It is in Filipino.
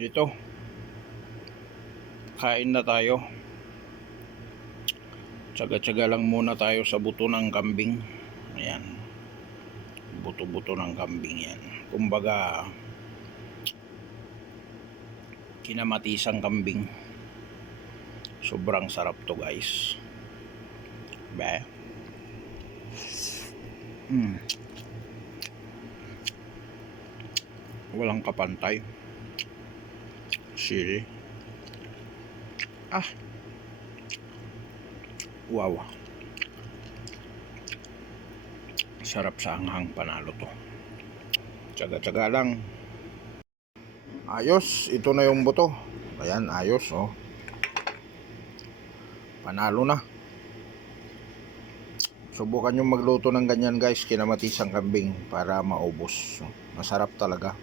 Dito, kain na tayo. Tsaga-tsaga lang muna tayo sa buto ng kambing. Ayan, buto-buto ng kambing yan. Kumbaga, kinamatisang kambing. Sobrang sarap to, guys. Ba? Walang kapantay. Sili. Wow. Sarap sa hanghang, panalo to. Tsaga-tsaga lang. Ayos, ito na yung buto. Ayan, ayos, oh. Panalo na. Subukan nyo magluto ng ganyan, guys, kinamatisang kambing para maubos. Masarap talaga.